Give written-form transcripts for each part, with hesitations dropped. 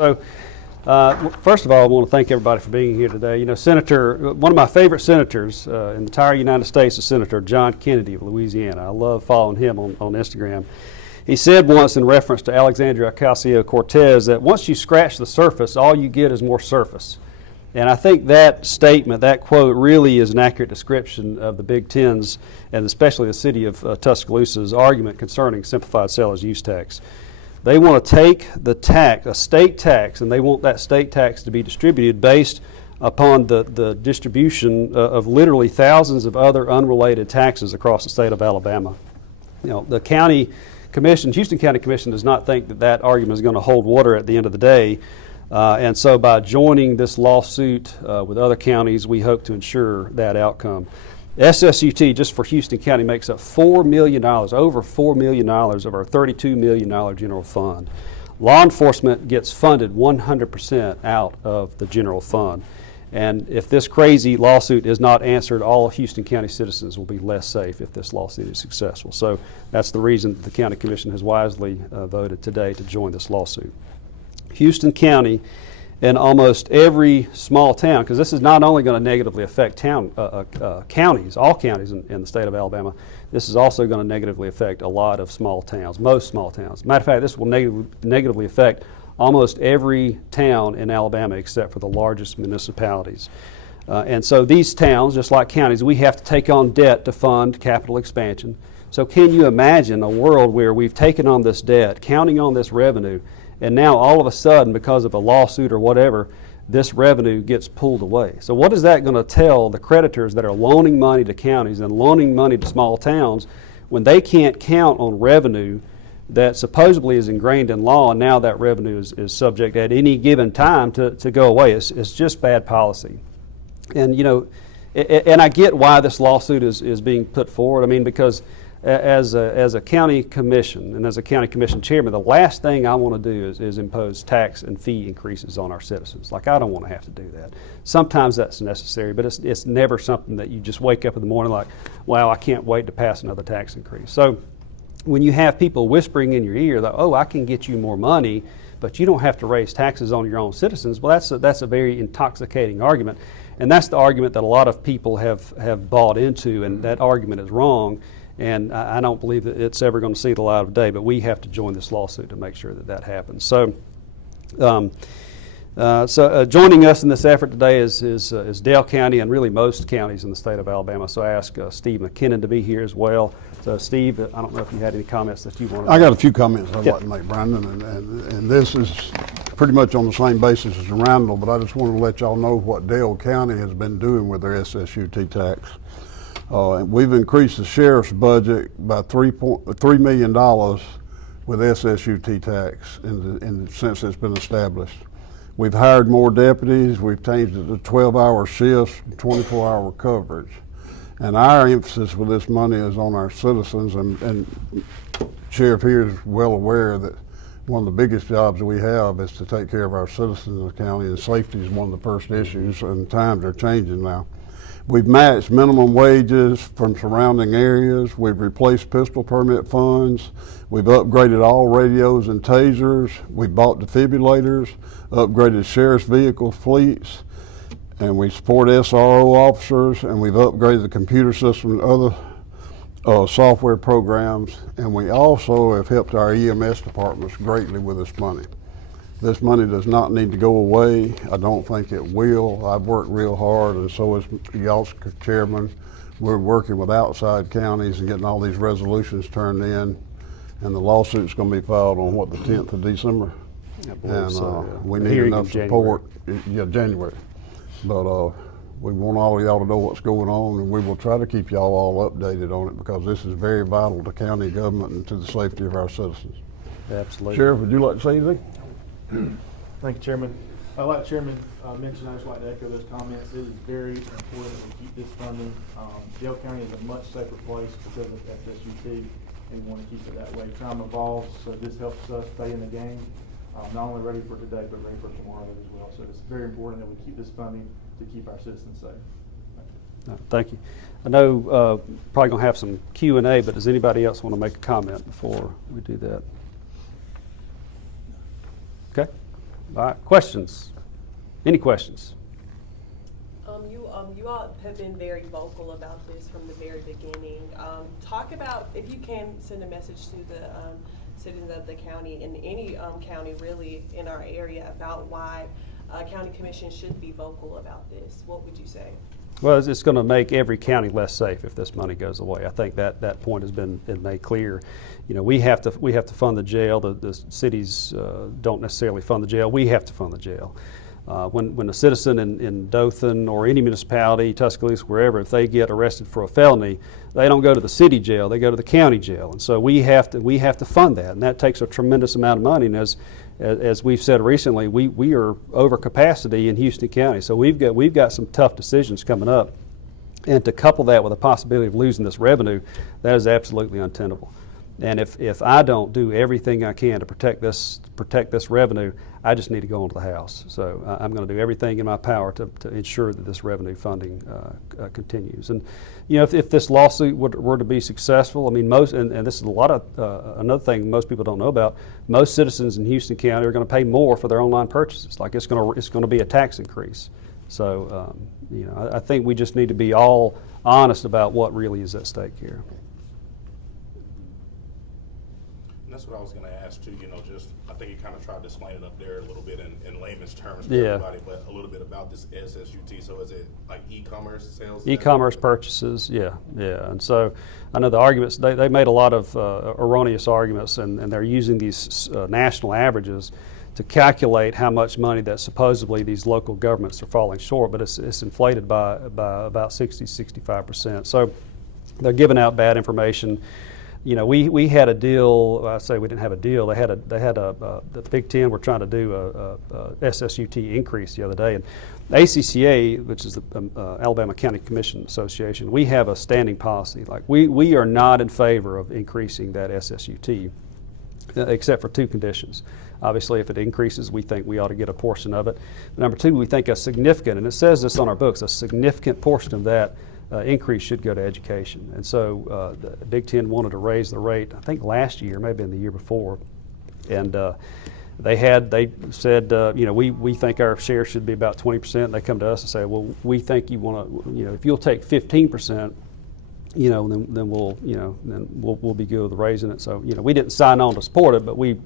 So, first of all, I want to thank everybody for being here today. You know, one of my favorite senators in the entire United States is Senator John Kennedy of Louisiana. I love following him on Instagram. He said once in reference to Alexandria Ocasio-Cortez that once you scratch the surface, all you get is more surface. And I think that statement, that quote, really is an accurate description of the Big Ten's, and especially the city of Tuscaloosa's argument concerning simplified seller's use tax. They want to take the tax, a state tax, and they want that state tax to be distributed based upon the distribution of literally thousands of other unrelated taxes across the state of Alabama. You know, the county commission, Houston County Commission, does not think that that argument is going to hold water at the end of the day. And so by joining this lawsuit with other counties, we hope to ensure that outcome. SSUT, just for Houston County, makes up $4 million, over $4 million of our $32 million general fund. Law enforcement gets funded 100% out of the general fund. And if this crazy lawsuit is not answered, all Houston County citizens will be less safe if this lawsuit is successful. So that's the reason the County Commission has wisely voted today to join this lawsuit. Houston County and almost every small town, because this is not only going to negatively affect counties, all counties in the state of Alabama, this is also going to negatively affect a lot of small towns, most small towns. Matter of fact, this will negatively affect almost every town in Alabama except for the largest municipalities. And so these towns, just like counties, we have to take on debt to fund capital expansion. So can you imagine a world where we've taken on this debt, counting on this revenue, and now all of a sudden, because of a lawsuit or whatever, this revenue gets pulled away? So what is that going to tell the creditors that are loaning money to counties and loaning money to small towns when they can't count on revenue that supposedly is ingrained in law, and now that revenue is subject at any given time to go away? It's just bad policy. And you know, and I get why this lawsuit is being put forward. I mean, because as a county commission and as a county commission chairman, the last thing I want to do is impose tax and fee increases on our citizens. Like, I don't want to have to do that. Sometimes that's necessary, but it's never something that you just wake up in the morning like, wow, I can't wait to pass another tax increase. So when you have people whispering in your ear that, oh, I can get you more money, but you don't have to raise taxes on your own citizens, well, that's a very intoxicating argument. And that's the argument that a lot of people have bought into, and that argument is wrong. And I don't believe that it's ever going to see the light of day, but we have to join this lawsuit to make sure that that happens. So, joining us in this effort today is Dale County and really most counties in the state of Alabama. So I asked Steve McKinnon to be here as well. So Steve, I don't know if you had any comments that you wanted to make. I got a few comments I'd like to make, Brandon, and this is pretty much on the same basis as Randall, but I just wanted to let y'all know what Dale County has been doing with their SSUT tax. We've increased the sheriff's budget by $3 million with SSUT tax since it's been established. We've hired more deputies. We've changed it to 12-hour shifts, 24-hour coverage. And our emphasis with this money is on our citizens, and Sheriff here is well aware that one of the biggest jobs we have is to take care of our citizens in the county, and safety is one of the first issues, and times are changing now. We've matched minimum wages from surrounding areas. We've replaced pistol permit funds. We've upgraded all radios and tasers. We've bought defibrillators, upgraded sheriff's vehicle fleets, and we support SRO officers, and we've upgraded the computer system and other software programs, and we also have helped our EMS departments greatly with this money. This money does not need to go away. I don't think it will. I've worked real hard, and so is y'all's chairman. We're working with outside counties and getting all these resolutions turned in, and the lawsuit's going to be filed on, what, the 10th of December? And so, we need enough support. January. But we want all of y'all to know what's going on, and we will try to keep y'all all updated on it, because this is very vital to county government and to the safety of our citizens. Absolutely. Sheriff, would you like to say anything? Thank you, Chairman. Like Chairman mentioned, I just like to echo those comments. It is very important that we keep this funding. Dale County is a much safer place because of SSUT, and we want to keep it that way. Time evolves, so this helps us stay in the game, not only ready for today, but ready for tomorrow as well. So it's very important that we keep this funding to keep our citizens safe. Thank you. I know probably going to have some Q&A, but does anybody else want to make a comment before we do that? Okay. All right, questions? Any questions? You all have been very vocal about this from the very beginning. Talk about, if you can send a message to the citizens of the county and any county really in our area about why county commission should be vocal about this. What would you say? Well, it's going to make every county less safe if this money goes away. I think that point has been made clear. You know, we have to fund the jail. The cities don't necessarily fund the jail. We have to fund the jail. When a citizen in Dothan or any municipality, Tuscaloosa, wherever, if they get arrested for a felony, they don't go to the city jail, they go to the county jail. And so we have to fund that, and that takes a tremendous amount of money. And as we've said recently, we are over capacity in Houston County. So we've got some tough decisions coming up. And to couple that with the possibility of losing this revenue, that is absolutely untenable. And if I don't do everything I can to protect this revenue, I just need to go into the House. So I'm going to do everything in my power to ensure that this revenue funding continues. And you know, if this lawsuit were to be successful, I mean, and this is a lot of another thing most people don't know about. Most citizens in Houston County are going to pay more for their online purchases. Like it's going to be a tax increase. So you know, I think we just need to be all honest about what really is at stake here. That's what I was going to ask too. You know, just I think you kind of tried to explain it up there a little bit in layman's terms for everybody, but a little bit about this SSUT. So is it like e-commerce sales? E-commerce purchases, yeah. And so I know the arguments, they made a lot of erroneous arguments, and they're using these national averages to calculate how much money that supposedly these local governments are falling short, but it's inflated by about 65%. So they're giving out bad information. You know, we had a deal. I say we didn't have a deal. The Big Ten were trying to do a SSUT increase the other day, and ACCA, which is the Alabama County Commission Association, we have a standing policy. Like we are not in favor of increasing that SSUT, except for two conditions. Obviously, if it increases, we think we ought to get a portion of it. But number two, we think a significant, and it says this on our books, a significant portion of that increase should go to education. And so the Big Ten wanted to raise the rate, I think last year, maybe in the year before. And they said, you know, we think our share should be about 20%. They come to us and say, well, we think you want to, you know, if you'll take 15%, you know, then we'll be good with raising it. So, you know, we didn't sign on to support it, but we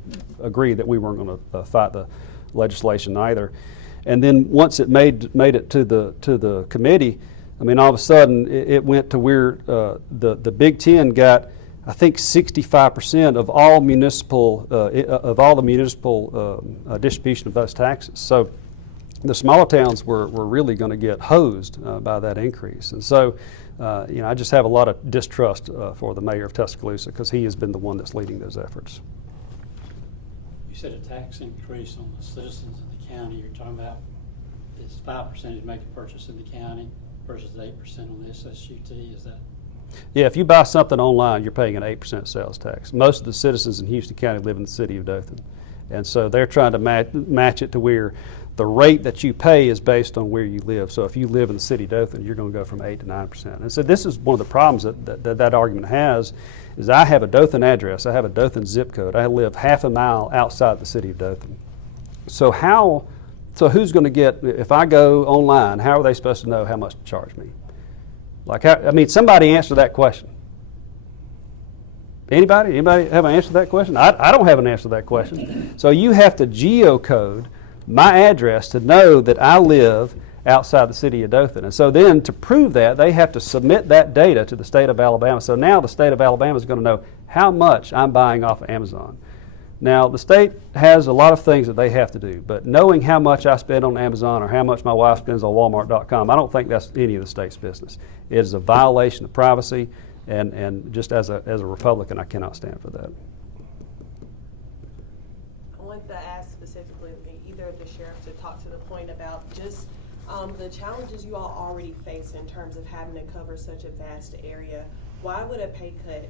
agreed that we weren't going to fight the legislation either. And then once it made it to the committee, I mean, all of a sudden, it went to where the Big Ten got, I think, 65% of all the municipal distribution of those taxes. So the smaller towns were really going to get hosed by that increase. And so, you know, I just have a lot of distrust for the mayor of Tuscaloosa because he has been the one that's leading those efforts. You said a tax increase on the citizens of the county. You're talking about it's 5% to make a purchase in the county versus 8% on the SSUT, is that? Yeah, if you buy something online, you're paying an 8% sales tax. Most of the citizens in Houston County live in the city of Dothan. And so they're trying to match it to where the rate that you pay is based on where you live. So if you live in the city of Dothan, you're going to go from 8 to 9%. And so this is one of the problems that argument has, is I have a Dothan address, I have a Dothan zip code, I live half a mile outside the city of Dothan. So who's going to get, if I go online, how are they supposed to know how much to charge me? Like, I mean, somebody answer that question. Anybody have an answer to that question? I don't have an answer to that question. So you have to geocode my address to know that I live outside the city of Dothan. And so then to prove that, they have to submit that data to the state of Alabama. So now the state of Alabama is going to know how much I'm buying off of Amazon. Now, the state has a lot of things that they have to do, but knowing how much I spend on Amazon or how much my wife spends on Walmart.com, I don't think that's any of the state's business. It is a violation of privacy, and just as a Republican, I cannot stand for that. I want to ask specifically either of the sheriffs to talk to the point about just the challenges you all already face in terms of having to cover such a vast area. Why would a pay cut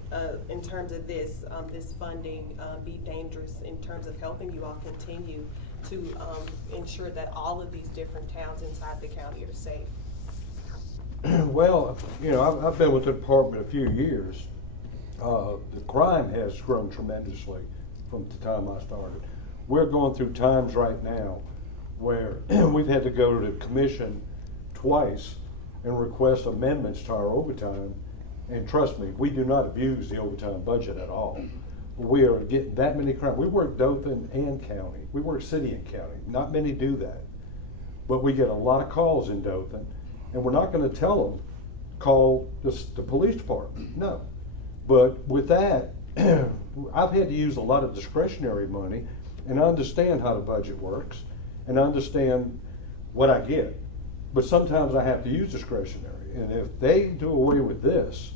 in terms of this funding be dangerous in terms of helping you all continue to ensure that all of these different towns inside the county are safe? Well, you know, I've been with the department a few years. The crime has grown tremendously from the time I started. we're going through times right now where we've had to go to the commission twice and request amendments to our overtime. And trust me, we do not abuse the overtime budget at all. We are getting that many crimes. We work Dothan and county. We work city and county. Not many do that. But we get a lot of calls in Dothan, and we're not gonna tell them, call the police department, no. But with that, I've had to use a lot of discretionary money, and I understand how the budget works, and I understand what I get. But sometimes I have to use discretionary, and if they do away with this,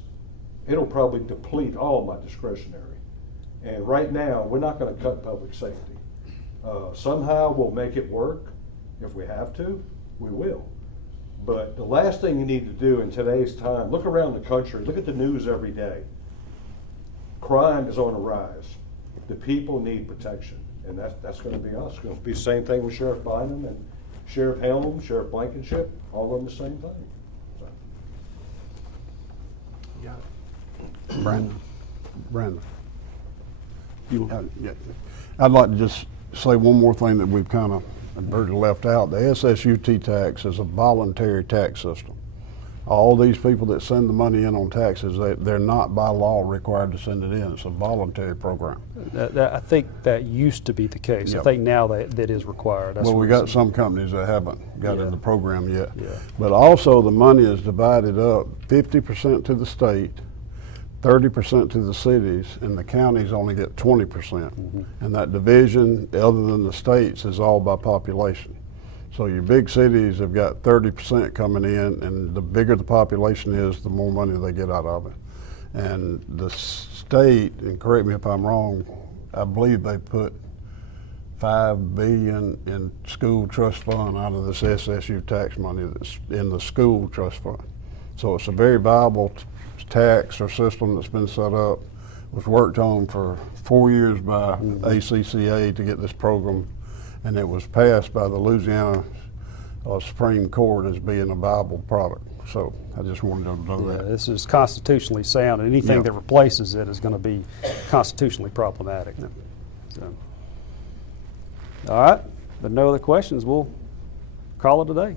it'll probably deplete all my discretionary. And right now, we're not gonna cut public safety. Somehow we'll make it work. If we have to, we will. But the last thing you need to do in today's time, look around the country, look at the news every day. Crime is on the rise. The people need protection, and that's gonna be us. It's gonna be the same thing with Sheriff Bynum and Sheriff Helm, Sheriff Blankenship, all of them the same thing. So. You got it. Brandon. Yeah. I'd like to just say one more thing that we've kind of left out. The SSUT tax is a voluntary tax system. All these people that send the money in on taxes, they're not by law required to send it in. It's a voluntary program. I think that used to be the case. I Yep. think now that is required. That's Well, we what got it's- some companies that haven't got in Yeah. the program yet. Yeah. But also the money is divided up 50% to the state, 30% to the cities, and the counties only get 20%. And that division, other than the states, is all by population. So your big cities have got 30% coming in, and the bigger the population is, the more money they get out of it. And the state, and correct me if I'm wrong, I believe they put $5 billion in school trust fund out of this SSU tax money that's in the school trust fund. So it's a very viable tax or system that's been set up, was worked on for 4 years by ACCA to get this program, and it was passed by the Louisiana Supreme Court as being a viable product. So I just wanted to know Yeah, that. this is constitutionally sound, and anything Yeah. that replaces it is going to be constitutionally problematic. So, all right, but no other questions, we'll call it a day.